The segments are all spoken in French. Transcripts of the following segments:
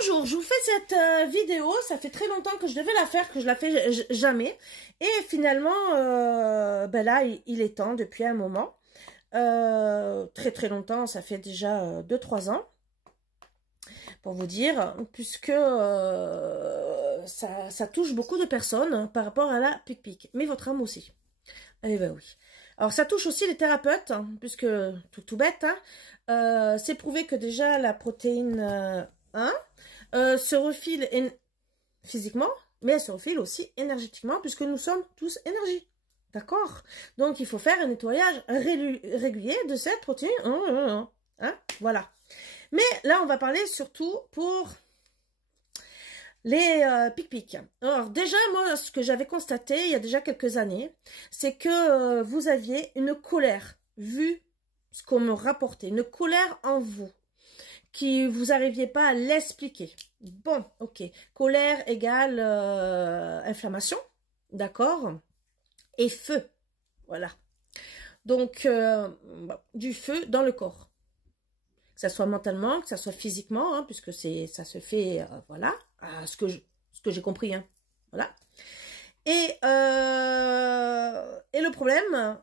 Bonjour, je vous fais cette vidéo, ça fait très longtemps que je devais la faire, que je la fais jamais. Et finalement, ben là, il est temps depuis un moment. Très très longtemps, ça fait déjà 2-3 ans, pour vous dire, puisque ça touche beaucoup de personnes par rapport à la pic-pic, mais votre âme aussi. Eh ben oui. Alors ça touche aussi les thérapeutes, hein, puisque tout bête, hein, c'est prouvé que déjà la protéine 1 se refile physiquement, mais elle se refile aussi énergétiquement, puisque nous sommes tous énergie. D'accord? Donc il faut faire un nettoyage régulier de cette protéine. Hein, voilà. Mais là, on va parler surtout pour les pic-pic. Alors déjà, moi, ce que j'avais constaté il y a déjà quelques années, c'est que vous aviez une colère, vu ce qu'on me rapportait, une colère en vous, qui vous n'arriviez pas à l'expliquer. Bon, ok. Colère égale inflammation, d'accord? Et feu, voilà. Donc, du feu dans le corps. Que ça soit mentalement, que ça soit physiquement, hein, puisque ça se fait, voilà, à ce que j'ai compris, hein, voilà. Et le problème,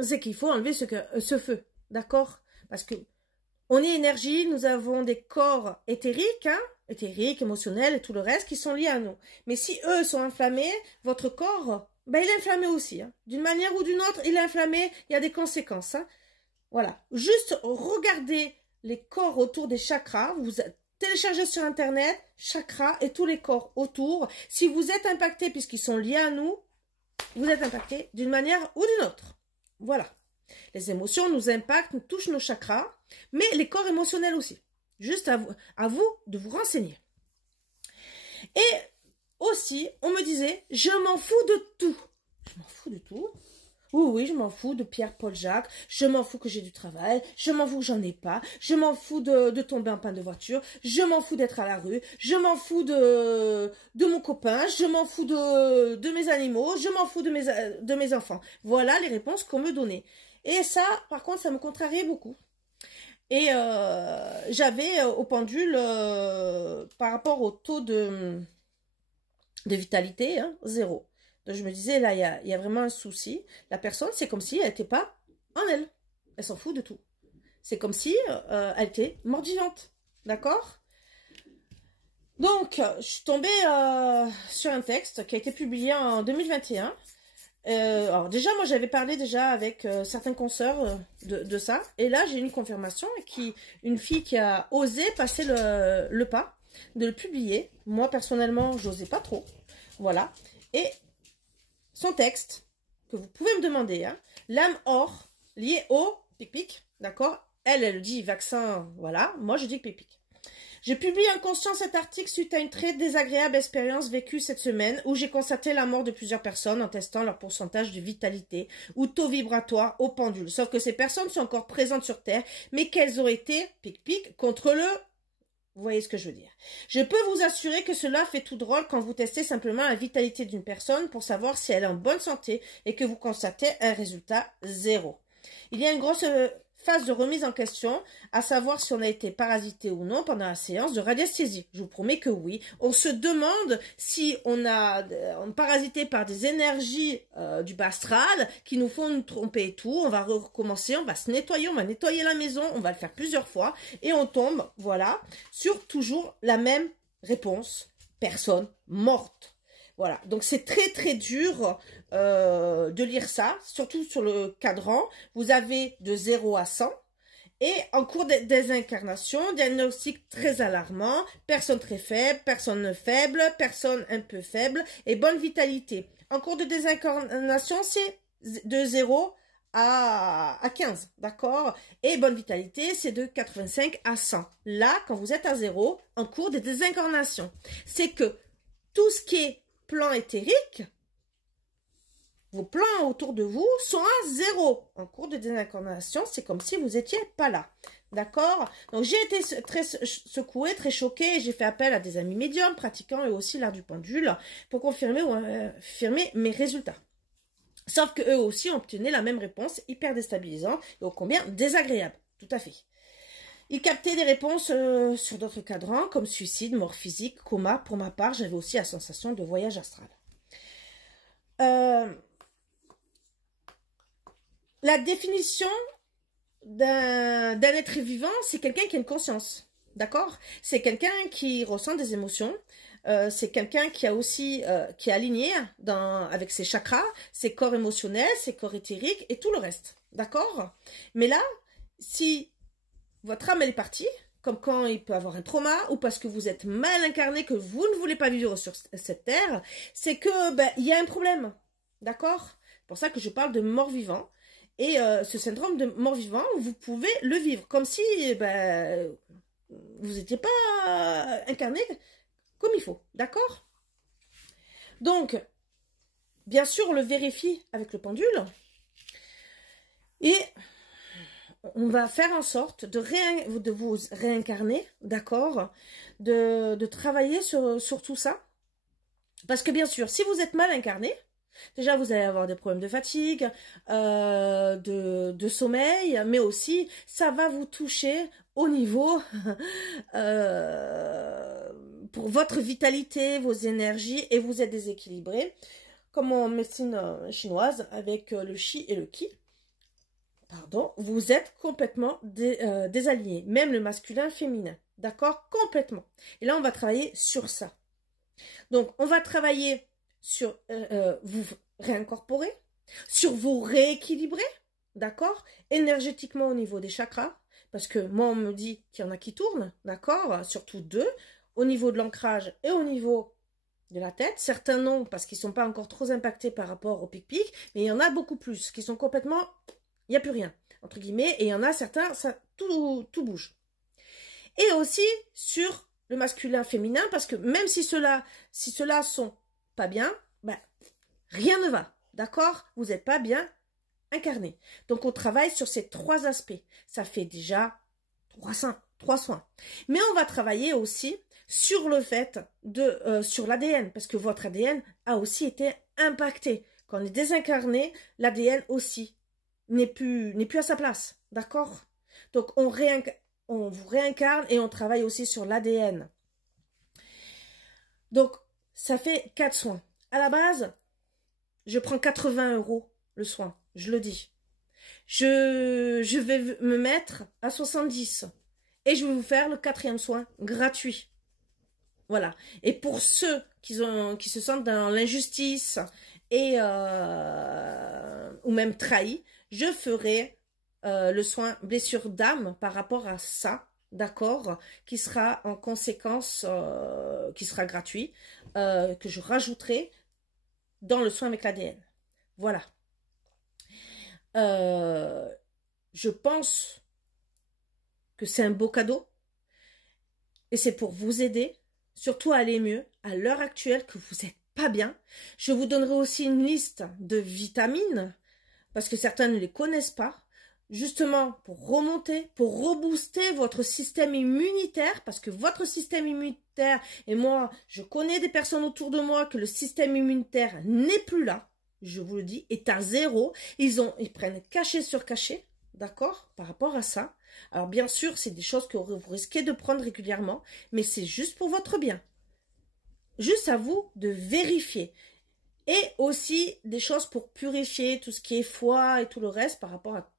c'est qu'il faut enlever ce feu, d'accord? Parce que on est énergie, nous avons des corps éthériques, hein, éthériques, émotionnels et tout le reste qui sont liés à nous. Mais si eux sont inflammés, votre corps, ben, il est inflammé aussi. Hein. D'une manière ou d'une autre, il est inflammé, il y a des conséquences. Hein. Voilà. Juste regardez les corps autour des chakras. Vous téléchargez sur Internet, chakras et tous les corps autour. Si vous êtes impacté, puisqu'ils sont liés à nous, vous êtes impacté d'une manière ou d'une autre. Voilà. Les émotions nous impactent, nous touchent nos chakras, mais les corps émotionnels aussi. Juste à vous de vous renseigner. Et aussi, on me disait, je m'en fous de tout. Je m'en fous de tout. Oui, je m'en fous de Pierre-Paul Jacques, je m'en fous que j'ai du travail, je m'en fous que j'en ai pas, je m'en fous de tomber en panne de voiture, je m'en fous d'être à la rue, je m'en fous de mon copain, je m'en fous de mes animaux, je m'en fous de mes enfants. Voilà les réponses qu'on me donnait. Et ça, par contre, ça me contrariait beaucoup. Et j'avais au pendule, par rapport au taux de vitalité, hein, 0. Donc je me disais, là, il y a vraiment un souci. La personne, c'est comme si elle n'était pas en elle. Elle s'en fout de tout. C'est comme si elle était morte-vivante. D'accord? Donc, je suis tombée sur un texte qui a été publié en 2021. Alors déjà, moi, j'avais parlé déjà avec certains consoeurs de ça. Et là, j'ai une confirmation une fille qui a osé passer le pas de le publier. Moi, personnellement, j'osais pas trop. Voilà. Et son texte, que vous pouvez me demander, hein, l'âme or, liée au pic-pic, d'accord? Elle dit vaccin, voilà. Moi, je dis pic-pic. J'ai publié en conscience cet article suite à une très désagréable expérience vécue cette semaine où j'ai constaté la mort de plusieurs personnes en testant leur pourcentage de vitalité ou taux vibratoire au pendule. Sauf que ces personnes sont encore présentes sur Terre, mais qu'elles auraient été pic-pic contre le... Vous voyez ce que je veux dire. Je peux vous assurer que cela fait tout drôle quand vous testez simplement la vitalité d'une personne pour savoir si elle est en bonne santé et que vous constatez un résultat 0. Il y a une grosse phase de remise en question, à savoir si on a été parasité ou non pendant la séance de radiesthésie. Je vous promets que oui. On se demande si on est parasité par des énergies du bas astral qui nous font nous tromper et tout. On va recommencer, on va se nettoyer, on va nettoyer la maison, on va le faire plusieurs fois et on tombe, voilà, sur toujours la même réponse. Personne morte. Voilà, donc c'est très très dur de lire ça, surtout sur le cadran. Vous avez de 0 à 100 et en cours de désincarnation, diagnostic très alarmant, personne très faible, personne faible, personne un peu faible et bonne vitalité. En cours de désincarnation, c'est de 0 à 15, d'accord? Et bonne vitalité, c'est de 85 à 100. Là, quand vous êtes à 0, en cours de désincarnation, c'est que tout ce qui est plan éthérique, vos plans autour de vous sont à 0. En cours de désincarnation, c'est comme si vous n'étiez pas là. D'accord? Donc, j'ai été très secouée, très choquée. J'ai fait appel à des amis médiums, pratiquants et aussi l'art du pendule pour confirmer ou affirmer mes résultats. Sauf qu'eux aussi ont obtenu la même réponse, hyper déstabilisante et ô combien désagréable. Tout à fait. Il captait des réponses sur d'autres cadrans, comme suicide, mort physique, coma. Pour ma part, j'avais aussi la sensation de voyage astral. La définition d'un être vivant, c'est quelqu'un qui a une conscience. D'accord? C'est quelqu'un qui ressent des émotions. C'est quelqu'un qui a aussi qui est aligné avec ses chakras, ses corps émotionnels, ses corps éthériques et tout le reste. D'accord? Mais là, si votre âme elle est partie, comme quand il peut avoir un trauma, ou parce que vous êtes mal incarné, que vous ne voulez pas vivre sur cette terre, c'est que il y a un problème. D'accord? C'est pour ça que je parle de mort-vivant. Et ce syndrome de mort-vivant, vous pouvez le vivre comme si vous n'étiez pas incarné comme il faut. D'accord? Donc, bien sûr, on le vérifie avec le pendule. Et on va faire en sorte de vous réincarner, d'accord, de travailler sur tout ça. Parce que bien sûr, si vous êtes mal incarné, déjà vous allez avoir des problèmes de fatigue, de sommeil, mais aussi ça va vous toucher au niveau pour votre vitalité, vos énergies, et vous êtes déséquilibré, comme en médecine chinoise avec le Qi et le Qi. Pardon, vous êtes complètement désaligné, même le masculin, féminin, d'accord, complètement. Et là, on va travailler sur ça. Donc, on va travailler sur vous réincorporer, sur vous rééquilibrer, d'accord, énergétiquement au niveau des chakras, parce que moi, on me dit qu'il y en a qui tournent, d'accord, surtout 2, au niveau de l'ancrage et au niveau de la tête. Certains non, parce qu'ils ne sont pas encore trop impactés par rapport au pic-pic, mais il y en a beaucoup plus, qui sont complètement... Il n'y a plus rien, entre guillemets, et il y en a certains, ça, tout bouge. Et aussi sur le masculin féminin, parce que même si ceux-là sont pas bien, rien ne va, d'accord? Vous n'êtes pas bien incarné. Donc on travaille sur ces 3 aspects. Ça fait déjà 3 soins. Mais on va travailler aussi sur le fait sur l'ADN, parce que votre ADN a aussi été impacté. Quand on est désincarné, l'ADN aussi n'est plus à sa place, d'accord? Donc on vous réincarne et on travaille aussi sur l'ADN. Donc ça fait 4 soins. À la base, je prends 80 € le soin, je le dis. Je vais me mettre à 70 et je vais vous faire le 4e soin gratuit. Voilà. Et pour ceux qui se sentent dans l'injustice et ou même trahis, je ferai le soin blessure d'âme par rapport à ça, d'accord, qui sera en conséquence, qui sera gratuit, que je rajouterai dans le soin avec l'ADN. Voilà. Je pense que c'est un beau cadeau et c'est pour vous aider, surtout à aller mieux à l'heure actuelle que vous n'êtes pas bien. Je vous donnerai aussi une liste de vitamines parce que certains ne les connaissent pas, justement pour remonter, pour rebooster votre système immunitaire, parce que votre système immunitaire, et moi, je connais des personnes autour de moi que le système immunitaire n'est plus là, je vous le dis, est à 0. Ils prennent cachet sur cachet, d'accord, par rapport à ça. Alors bien sûr, c'est des choses que vous risquez de prendre régulièrement, mais c'est juste pour votre bien. Juste à vous de vérifier. Et aussi des choses pour purifier tout ce qui est foie et tout le reste par rapport à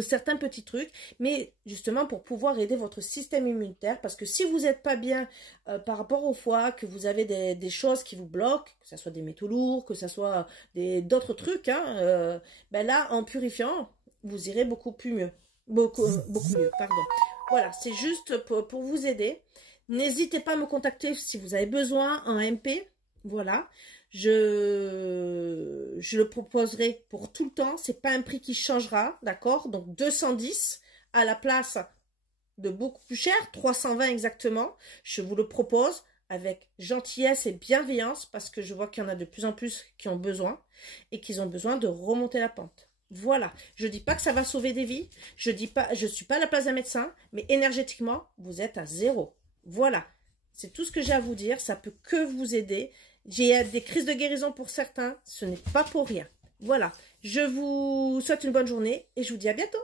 certains petits trucs, mais justement pour pouvoir aider votre système immunitaire, parce que si vous n'êtes pas bien par rapport au foie, que vous avez des choses qui vous bloquent, que ce soit des métaux lourds, que ce soit d'autres trucs, hein, là, en purifiant, vous irez beaucoup mieux. Beaucoup mieux, pardon. Voilà, c'est juste pour vous aider. N'hésitez pas à me contacter si vous avez besoin en MP. Voilà. Je le proposerai pour tout le temps. C'est pas un prix qui changera, d'accord? Donc 210 à la place de beaucoup plus cher, 320 exactement. Je vous le propose avec gentillesse et bienveillance parce que je vois qu'il y en a de plus en plus qui ont besoin et qu'ils ont besoin de remonter la pente. Voilà, je dis pas que ça va sauver des vies, je suis pas à la place d'un médecin, mais énergétiquement, vous êtes à 0. Voilà, c'est tout ce que j'ai à vous dire, ça peut que vous aider. J'ai des crises de guérison pour certains, ce n'est pas pour rien. Voilà, je vous souhaite une bonne journée et je vous dis à bientôt.